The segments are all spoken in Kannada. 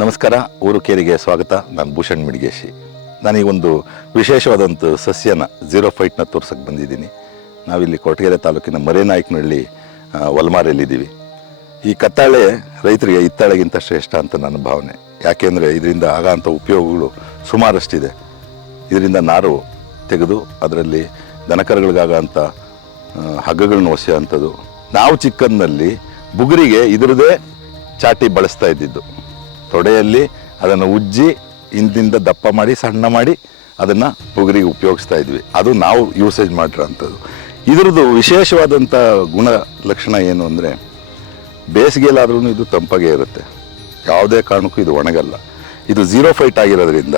ನಮಸ್ಕಾರ, ಊರು ಕೇರಿಗೆ ಸ್ವಾಗತ. ನಾನು ಭೂಷಣ್ ಮಿಡಿಗೇಶಿ. ನಾನೀಗ ಒಂದು ವಿಶೇಷವಾದಂಥ ಸಸ್ಯನ ಝೀರೋ ಫೈಟ್ನ ತೋರ್ಸಕ್ಕೆ ಬಂದಿದ್ದೀನಿ. ನಾವಿಲ್ಲಿ ಕೊರಟಗೆರೆ ತಾಲೂಕಿನ ಮರೇನಾಯಕನಹಳ್ಳಿ ಒಲ್ಮಾರಲ್ಲಿದ್ದೀವಿ. ಈ ಕತ್ತಾಳೆ ರೈತರಿಗೆ ಹಿತ್ತಾಳೆಗಿಂತ ಶ್ರೇಷ್ಠ ಅಂತ ನನ್ನ ಭಾವನೆ. ಯಾಕೆಂದರೆ ಇದರಿಂದ ಆಗೋಂಥ ಉಪಯೋಗಗಳು ಸುಮಾರಷ್ಟಿದೆ. ಇದರಿಂದ ನಾರು ತೆಗೆದು ಅದರಲ್ಲಿ ದನಕರುಗಳಿಗಾಗೋಂಥ ಹಗ್ಗಗಳನ್ನ ಒಸೆಯುವಂಥದ್ದು. ನಾವು ಚಿಕ್ಕಂದಿನಲ್ಲಿ ಬುಗುರಿಗೆ ಇದರದೇ ಚಾಟಿ ಬಳಸ್ತಾ ಇದ್ದಿದ್ದು. ತೊಡೆಯಲ್ಲಿ ಅದನ್ನು ಉಜ್ಜಿ ಹಿಂದಿಂದ ದಪ್ಪ ಮಾಡಿ ಸಣ್ಣ ಮಾಡಿ ಅದನ್ನು ಬುಗುರಿಗೆ ಉಪಯೋಗಿಸ್ತಾ ಇದ್ವಿ. ಅದು ನಾವು ಯೂಸೇಜ್ ಮಾಡಿರೋಂಥದ್ದು. ಇದರದ್ದು ವಿಶೇಷವಾದಂಥ ಗುಣ ಲಕ್ಷಣ ಏನು ಅಂದರೆ, ಬೇಸಿಗೆಯಲ್ಲಾದ್ರೂ ಇದು ತಂಪಾಗೇ ಇರುತ್ತೆ. ಯಾವುದೇ ಕಾರಣಕ್ಕೂ ಇದು ಒಣಗಲ್ಲ. ಇದು ಝೀರೋ ಫೈಟ್ ಆಗಿರೋದ್ರಿಂದ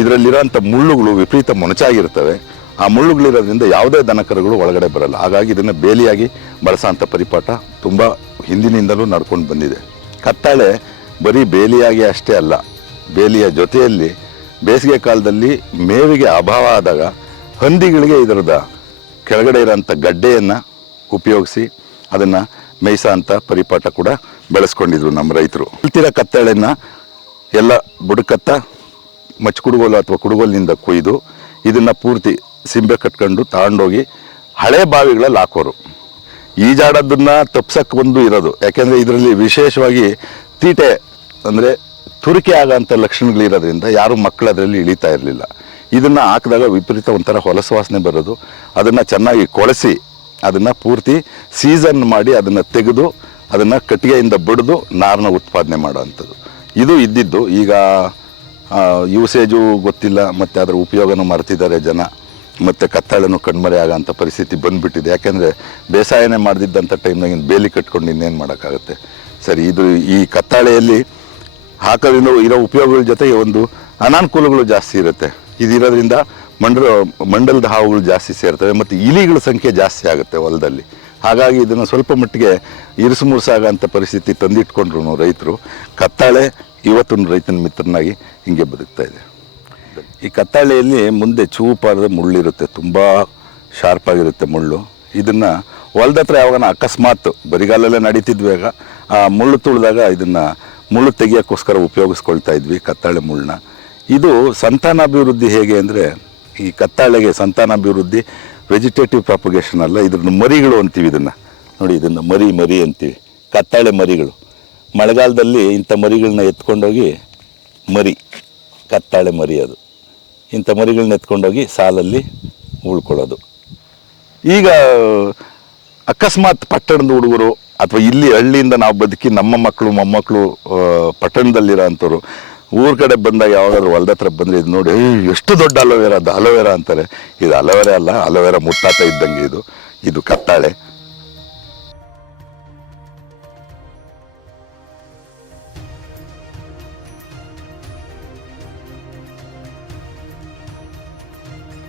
ಇದರಲ್ಲಿರೋಂಥ ಮುಳ್ಳುಗಳು ವಿಪರೀತ ಮೊನಚಾಗಿರ್ತವೆ. ಆ ಮುಳ್ಳುಗಳಿರೋದ್ರಿಂದ ಯಾವುದೇ ದನಕರುಗಳು ಒಳಗಡೆ ಬರಲ್ಲ. ಹಾಗಾಗಿ ಇದನ್ನು ಬೇಲಿಯಾಗಿ ಬಳಸೋಂಥ ಪರಿಪಾಠ ತುಂಬ ಹಿಂದಿನಿಂದಲೂ ನಡ್ಕೊಂಡು ಬಂದಿದೆ. ಕತ್ತಾಳೆ ಬರೀ ಬೇಲಿಯಾಗಿ ಅಷ್ಟೇ ಅಲ್ಲ, ಬೇಲಿಯ ಜೊತೆಯಲ್ಲಿ ಬೇಸಿಗೆ ಕಾಲದಲ್ಲಿ ಮೇವಿಗೆ ಅಭಾವ ಆದಾಗ ಹಂದಿಗಳಿಗೆ ಇದರದ ಕೆಳಗಡೆ ಇರೋಂಥ ಗಡ್ಡೆಯನ್ನು ಉಪಯೋಗಿಸಿ ಅದನ್ನು ಮೇಯಿಸೋ ಅಂಥ ಪರಿಪಾಠ ಕೂಡ ಬೆಳೆಸ್ಕೊಂಡಿದ್ರು ನಮ್ಮ ರೈತರು. ಕಲ್ತಿರೋ ಕತ್ತಾಳೆಯನ್ನು ಎಲ್ಲ ಬುಡಕತ್ತ ಮಚ್ಚುಕುಡುಗೋಲು ಅಥವಾ ಕುಡುಗೋಲಿನಿಂದ ಕೊಯ್ದು ಇದನ್ನು ಪೂರ್ತಿ ಸಿಂಬೆ ಕಟ್ಕೊಂಡು ತಗೊಂಡೋಗಿ ಹಳೆ ಬಾವಿಗಳಲ್ಲಿ ಹಾಕೋರು. ಈಜಾಡೋದನ್ನು ತಪ್ಸಕ್ಕೆ ಒಂದು ಇರೋದು. ಯಾಕೆಂದರೆ ಇದರಲ್ಲಿ ವಿಶೇಷವಾಗಿ ತೀಟೆ ಅಂದರೆ ತುರಿಕೆ ಆಗೋಂಥ ಲಕ್ಷಣಗಳಿರೋದ್ರಿಂದ ಯಾರು ಮಕ್ಕಳು ಅದರಲ್ಲಿ ಇಳಿತಾ ಇರಲಿಲ್ಲ. ಇದನ್ನು ಹಾಕಿದಾಗ ವಿಪರೀತ ಒಂಥರ ಹೊಲಸು ವಾಸನೆ ಬರೋದು. ಅದನ್ನು ಚೆನ್ನಾಗಿ ಕೊಳೆಸಿ ಅದನ್ನು ಪೂರ್ತಿ ಸೀಸನ್ ಮಾಡಿ ಅದನ್ನು ತೆಗೆದು ಅದನ್ನು ಕಟ್ಟಿಗೆಯಿಂದ ಬಡಿದು ನಾರನ್ನ ಉತ್ಪಾದನೆ ಮಾಡೋವಂಥದ್ದು. ಇದು ಇದ್ದಿದ್ದು. ಈಗ ಯೂಸೇಜು ಗೊತ್ತಿಲ್ಲ, ಮತ್ತು ಅದರ ಉಪಯೋಗನೂ ಮರೆತಿದ್ದಾರೆ ಜನ. ಮತ್ತು ಕತ್ತಾಳೆನೂ ಕಣ್ಮರೆ ಆಗೋಂಥ ಪರಿಸ್ಥಿತಿ ಬಂದುಬಿಟ್ಟಿದೆ. ಯಾಕೆಂದರೆ ಬೇಸಾಯನೇ ಮಾಡ್ದಿದ್ದಂಥ ಟೈಮ್ನಾಗ ಬೇಲಿ ಕಟ್ಕೊಂಡು ಇನ್ನೇನು ಮಾಡೋಕ್ಕಾಗುತ್ತೆ. ಸರಿ, ಇದು ಈ ಕತ್ತಾಳೆಯಲ್ಲಿ ಹಾಕೋದ್ರಿಂದ ಇರೋ ಉಪಯೋಗಗಳ ಜೊತೆಗೆ ಒಂದು ಅನಾನುಕೂಲಗಳು ಜಾಸ್ತಿ ಇರುತ್ತೆ. ಇದಿರೋದ್ರಿಂದ ಮಂಡಲದ ಹಾವುಗಳು ಜಾಸ್ತಿ ಸೇರ್ತವೆ ಮತ್ತು ಇಲಿಗಳ ಸಂಖ್ಯೆ ಜಾಸ್ತಿ ಆಗುತ್ತೆ ಹೊಲದಲ್ಲಿ. ಹಾಗಾಗಿ ಇದನ್ನು ಸ್ವಲ್ಪ ಮಟ್ಟಿಗೆ ಇರುಸು ಮುರುಸಾಗೋಂಥ ಪರಿಸ್ಥಿತಿ ತಂದಿಟ್ಕೊಂಡ್ರು ರೈತರು. ಕತ್ತಾಳೆ ಇವತ್ತು ರೈತನ ಮಿತ್ರನಾಗಿ ಹಿಂಗೆ ಬದುಕ್ತಾ ಇದೆ. ಈ ಕತ್ತಾಳೆಯಲ್ಲಿ ಮುಂದೆ ಚೂಪಾದ ಮುಳ್ಳಿರುತ್ತೆ, ತುಂಬ ಶಾರ್ಪಾಗಿರುತ್ತೆ ಮುಳ್ಳು. ಇದನ್ನು ಹೊಲದ ಹತ್ರ ಯಾವಾಗ ಅಕಸ್ಮಾತ್ ಬರಿಗಾಲಲ್ಲೇ ನಡೀತಿದ್ವಾಗ ಆ ಮುಳ್ಳು ತುಳಿದಾಗ ಇದನ್ನು ಮುಳ್ಳು ತೆಗಿಯೋಕ್ಕೋಸ್ಕರ ಉಪಯೋಗಿಸ್ಕೊಳ್ತಾ ಇದ್ವಿ ಕತ್ತಾಳೆ ಮುಳ್ಳನ್ನ. ಇದು ಸಂತಾನಾಭಿವೃದ್ಧಿ ಹೇಗೆ ಅಂದರೆ, ಈ ಕತ್ತಾಳೆಗೆ ಸಂತಾನಾಭಿವೃದ್ಧಿ ವೆಜಿಟೇಟಿವ್ ಪ್ರಾಪಗೇಷನ್ ಅಲ್ಲ, ಇದ್ರ ಮರಿಗಳು ಅಂತೀವಿ. ಇದನ್ನು ನೋಡಿ, ಇದನ್ನು ಮರಿ ಅಂತೀವಿ, ಕತ್ತಾಳೆ ಮರಿಗಳು. ಮಳೆಗಾಲದಲ್ಲಿ ಇಂಥ ಮರಿಗಳನ್ನ ಎತ್ಕೊಂಡೋಗಿ ಕತ್ತಾಳೆ ಮರಿ ಅದು. ಇಂಥ ಮರಿಗಳನ್ನ ಎತ್ಕೊಂಡೋಗಿ ಸಾಲಲ್ಲಿ ಉಳ್ಕೊಳ್ಳೋದು. ಈಗ ಅಕಸ್ಮಾತ್ ಪಟ್ಟಣದ ಹುಡುಗರು ಅಥವಾ ಇಲ್ಲಿ ಹಳ್ಳಿಯಿಂದ ನಾವು ಬದುಕಿ ನಮ್ಮ ಮಕ್ಕಳು ಮೊಮ್ಮಕ್ಕಳು ಪಟ್ಟಣದಲ್ಲಿರೋ ಅಂಥವ್ರು ಊರ ಕಡೆ ಬಂದಾಗ ಯಾವಾಗಾದ್ರೂ ಹೊಲ್ದ ಹತ್ರ ಬಂದರೆ ಇದು ನೋಡಿ, ಎಷ್ಟು ದೊಡ್ಡ ಅಲೋವೆರಾ, ಅದು ಅಲೋವೆರಾ ಅಂತಾರೆ. ಇದು ಅಲೋವೆರಾ ಅಲ್ಲ, ಅಲೋವೆರಾ ಮುತ್ತಾತ ಇದ್ದಂಗೆ ಇದು ಕತ್ತಾಳೆ.